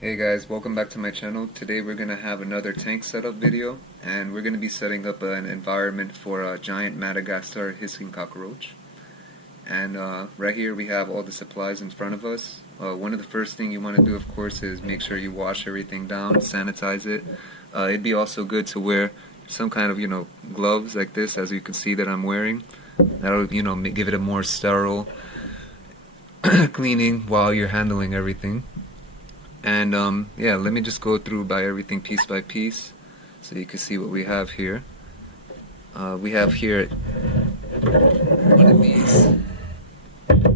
Hey guys, welcome back to my channel. Today we're going to have another tank setup video, and we're going to be setting up an environment for a giant Madagascar hissing cockroach. And right here we have all the supplies in front of us. One of the first thing you want to do, of course, is make sure you wash everything down, sanitize it. It'd be also good to wear some kind of, gloves like this, as you can see that I'm wearing. That'll, give it a more sterile cleaning while you're handling everything. And yeah, let me just go through by everything piece by piece so you can see what we have here. We have here one of these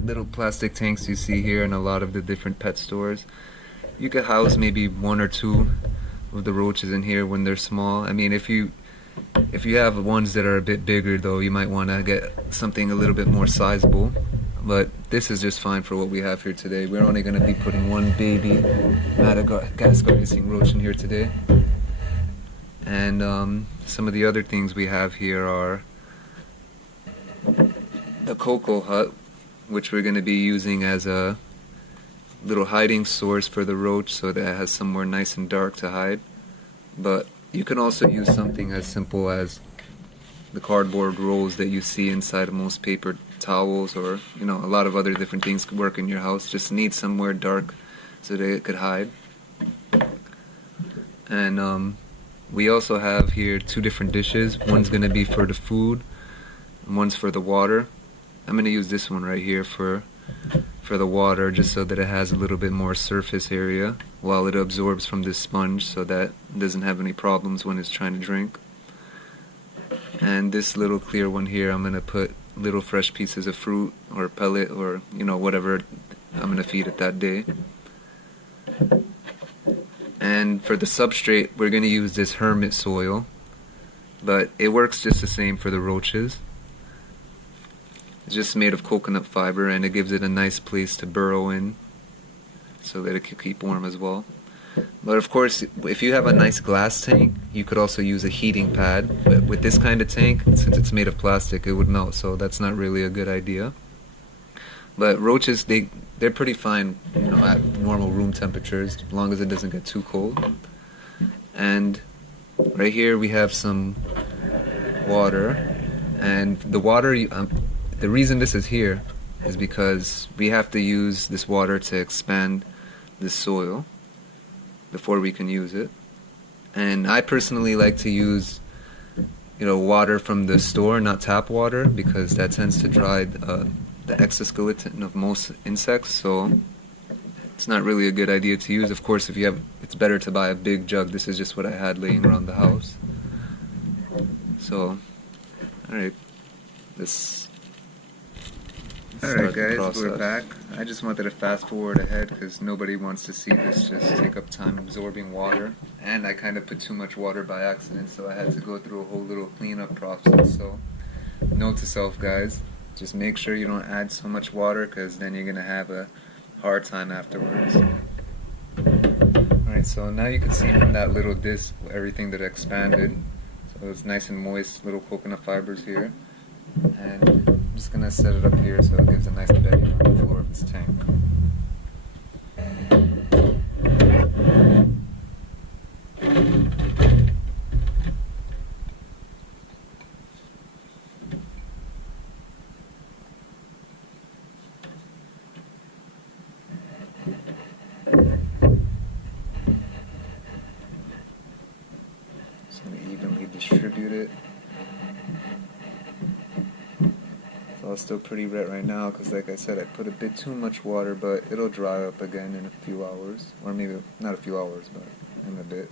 little plastic tanks you see here in a lot of the different pet stores. You could house maybe one or two of the roaches in here when they're small. I mean, if you have ones that are a bit bigger though, you might want to get something a little bit more sizable. But this is just fine for what we have here today. We're only going to be putting one baby Madagascar hissing roach in here today. And some of the other things we have here are the cocoa hut, which we're going to be using as a little hiding source for the roach so that it has somewhere nice and dark to hide. But you can also use something as simple as the cardboard rolls that you see inside of most paper towels, or a lot of other different things could work in your house. Just need somewhere dark so that it could hide. And we also have here two different dishes. One's going to be for the food and one's for the water. I'm going to use this one right here for the water, just so that it has a little bit more surface area while it absorbs from this sponge, so that it doesn't have any problems when it's trying to drink. And this little clear one here, I'm going to put little fresh pieces of fruit or pellet or whatever I'm going to feed it that day. And for the substrate, we're going to use this hermit soil, but it works just the same for the roaches. It's just made of coconut fiber, and it gives it a nice place to burrow in so that it can keep warm as well. But of course, if you have a nice glass tank, you could also use a heating pad. But with this kind of tank, since it's made of plastic, it would melt, so that's not really a good idea. But roaches, they're pretty fine, at normal room temperatures, as long as it doesn't get too cold. And right here we have some water, and the water, the reason this is here is because we have to use this water to expand the soil before we can use it. And I personally like to use water from the store, not tap water, because that tends to dry the exoskeleton of most insects, so it's not really a good idea to use. Of course, it's better to buy a big jug. This is just what I had laying around the house. So alright, Alright guys, we're back. I just wanted to fast forward ahead because nobody wants to see this just take up time absorbing water. And I kind of put too much water by accident, so I had to go through a whole little cleanup process. So, note to self guys, just make sure you don't add so much water, because then you're going to have a hard time afterwards. Alright, so now you can see from that little disc everything that expanded. So it's nice and moist, little coconut fibers here. And I'm just going to set it up here so it gives a nice bedding on the floor of this tank. Just going to evenly distribute it. It's still pretty wet right now because, like I said, I put a bit too much water, but it'll dry up again in a few hours, or maybe not a few hours, but in a bit.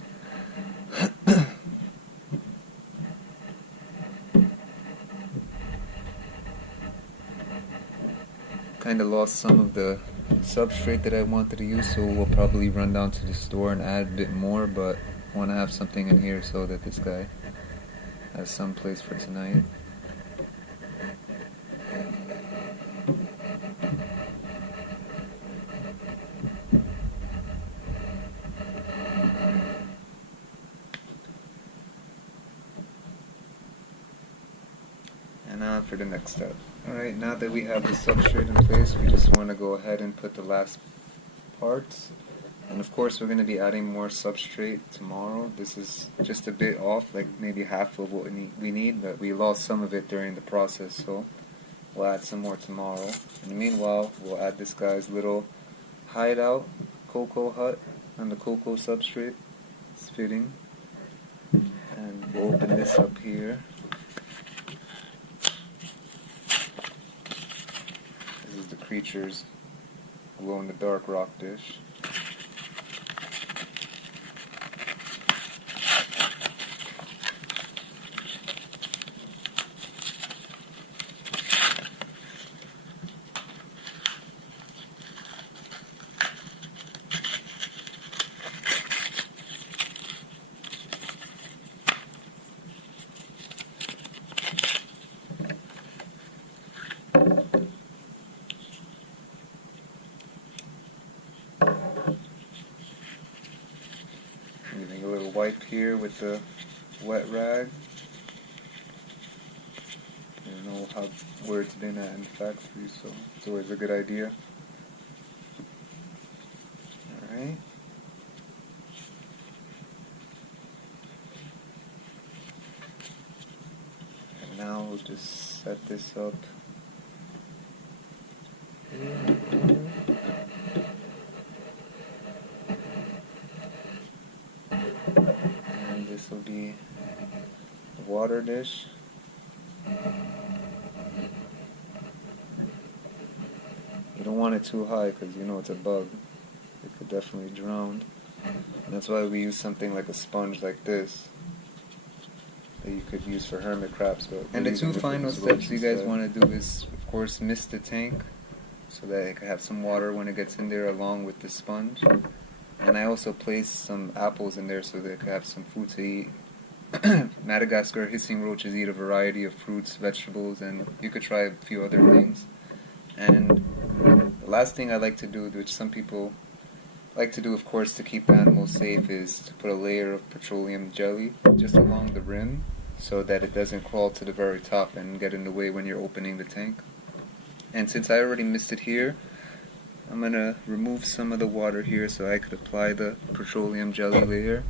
Kind of lost some of the substrate that I wanted to use, so we'll probably run down to the store and add a bit more, but I want to have something in here so that this guy has some place for tonight. And now for the next step. Alright, now that we have the substrate in place, we just want to go ahead and put the last parts And of course we're going to be adding more substrate tomorrow. This is just a bit off, like maybe half of what we need, but we lost some of it during the process, so we'll add some more tomorrow. In the meanwhile, we'll add this guy's little hideout cocoa hut on the cocoa substrate. It's fitting. And we'll open this up here. This is the creature's glow-in-the-dark rock dish. Using a little wipe here with the wet rag. I don't know where it's been at in the factory, so it's always a good idea. Alright. And now we'll just set this up. And this will be the water dish. You don't want it too high because you know it's a bug. It could definitely drown. And that's why we use something like a sponge like this that you could use for hermit crabs. And the two final steps you guys want to do is, of course, mist the tank so that it can have some water when it gets in there along with the sponge. And I also placed some apples in there so they could have some food to eat. Madagascar hissing roaches eat a variety of fruits, vegetables, and you could try a few other things. And the last thing I like to do, which some people like to do, of course, to keep the animals safe, is to put a layer of petroleum jelly just along the rim so that it doesn't crawl to the very top and get in the way when you're opening the tank. And since I already misted here, I'm going to remove some of the water here so I could apply the petroleum jelly layer.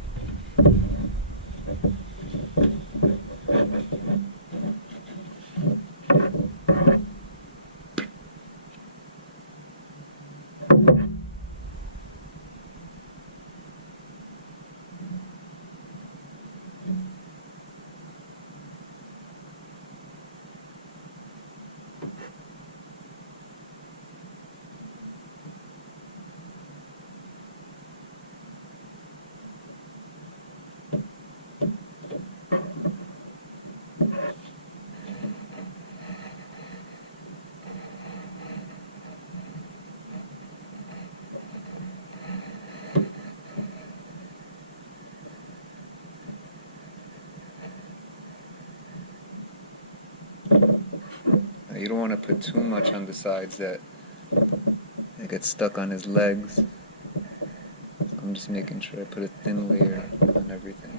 Now you don't want to put too much on the sides that it gets stuck on his legs. So I'm just making sure I put a thin layer on everything.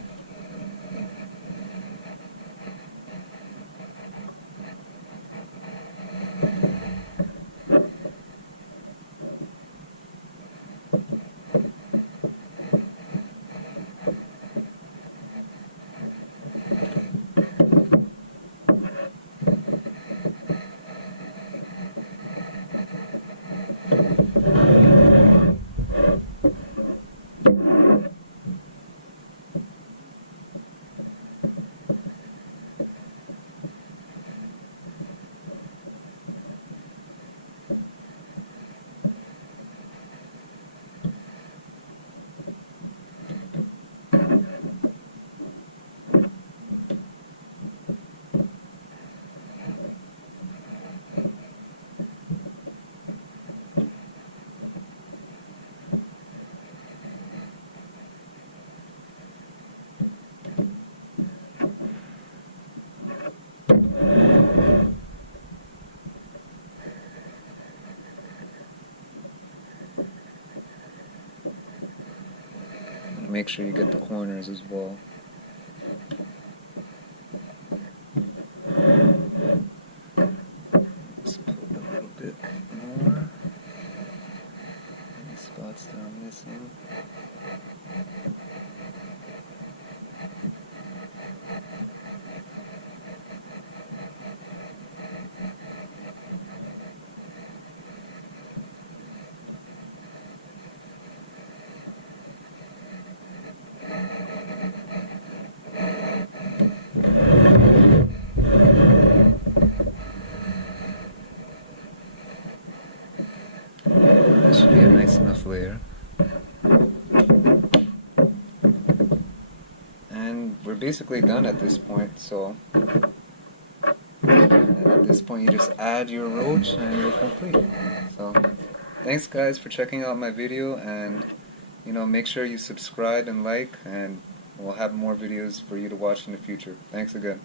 Make sure you get the corners as well. Just put a little bit more in the spot. spots that I'm missing. That should be a nice enough layer. And we're basically done at this point, so and at this point you just add your roach and you're complete. So thanks guys for checking out my video, and make sure you subscribe and like, and we'll have more videos for you to watch in the future. Thanks again.